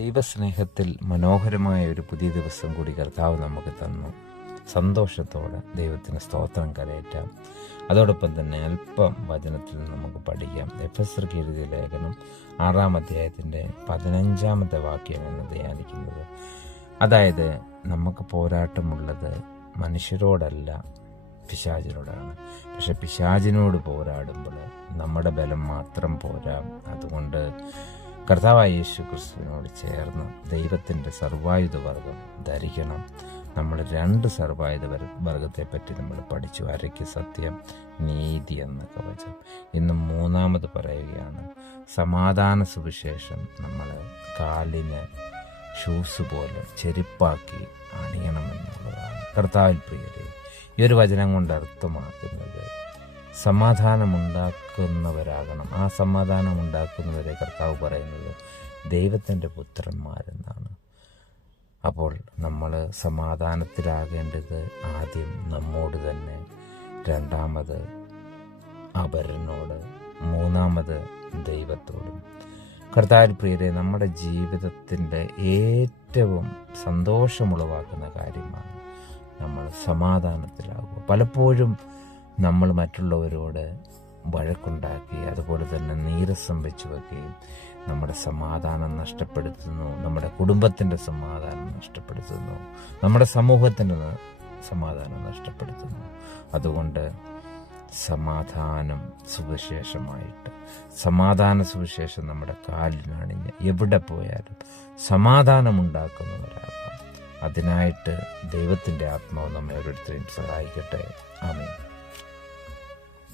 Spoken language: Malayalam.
ദൈവസ്നേഹത്തിൽ മനോഹരമായ ഒരു പുതിയ ദിവസം കൂടി കർത്താവ് നമുക്ക് തന്നു. സന്തോഷത്തോടെ ദൈവത്തിന് സ്തോത്രം കരയറ്റാം. അതോടൊപ്പം തന്നെ അല്പം വചനത്തിൽ നമുക്ക് പഠിക്കാം. എഫെസ്യർക്ക് എഴുതിയ ലേഖനം 6-ാം അധ്യായത്തിൻ്റെ 15-ാമത്തെ വാക്യമാണ് ധ്യാനിക്കുന്നത്. അതായത്, നമുക്ക് പോരാട്ടമുള്ളത് മനുഷ്യരോടല്ല, പിശാചിനോടാണ്. പക്ഷെ പിശാചിനോട് പോരാടുമ്പോൾ നമ്മുടെ ബലം മാത്രം പോരാ. അതുകൊണ്ട് കർത്താവായ യേശു ക്രിസ്തുവിനോട് ചേർന്ന് ദൈവത്തിൻ്റെ സർവായുധവർഗം ധരിക്കണം. നമ്മൾ 2 സർവായുധ വർഗത്തെപ്പറ്റി നമ്മൾ പഠിച്ചു. അരയ്ക്ക് സത്യം, നീതി എന്ന കവചം. ഇന്ന് 3-ാമത് പറയുകയാണ്, സമാധാന സുവിശേഷം നമ്മൾ കാലിന് ഷൂസ് പോലെ ചെരുപ്പാക്കി അണിയണമെന്നുള്ളതാണ്. കർത്താവിൽ പ്രിയരെ, ഈ ഒരു വചനം കൊണ്ട് അർത്ഥമാക്കുന്നത് സമാധാനമുണ്ടാക്കുന്നവരാകണം. ആ സമാധാനമുണ്ടാക്കുന്നവരെ കർത്താവ് പറയുന്നത് ദൈവത്തിൻ്റെ പുത്രന്മാരെന്നാണ്. അപ്പോൾ നമ്മൾ സമാധാനത്തിലാകേണ്ടത് ആദ്യം നമ്മോട് തന്നെ, 2-ാമത് അപരനോട്, 3-ാമത് ദൈവത്തോടും. കർത്താവിൽ പ്രിയരെ, നമ്മുടെ ജീവിതത്തിൻ്റെ ഏറ്റവും സന്തോഷമുളവാക്കുന്ന കാര്യമാണ് നമ്മൾ സമാധാനത്തിലാകുക. പലപ്പോഴും നമ്മൾ മറ്റുള്ളവരോട് വഴക്കുണ്ടാക്കി, അതുപോലെ തന്നെ നീരസം വെച്ച് വയ്ക്കുകയും നമ്മുടെ സമാധാനം നഷ്ടപ്പെടുത്തുന്നു, നമ്മുടെ കുടുംബത്തിൻ്റെ സമാധാനം നഷ്ടപ്പെടുത്തുന്നു, നമ്മുടെ സമൂഹത്തിൻ്റെ സമാധാനം നഷ്ടപ്പെടുത്തുന്നു. അതുകൊണ്ട് സമാധാനം സുവിശേഷമായിട്ട്, സമാധാന സുവിശേഷം നമ്മുടെ കാലിനണിഞ്ഞ് എവിടെ പോയാലും സമാധാനമുണ്ടാക്കുന്നവരാകാം. അതിനായിട്ട് ദൈവത്തിൻ്റെ ആത്മാവ് നമ്മെ ഓരോരുത്തരെയും സഹായിക്കട്ടെ. ആമേൻ.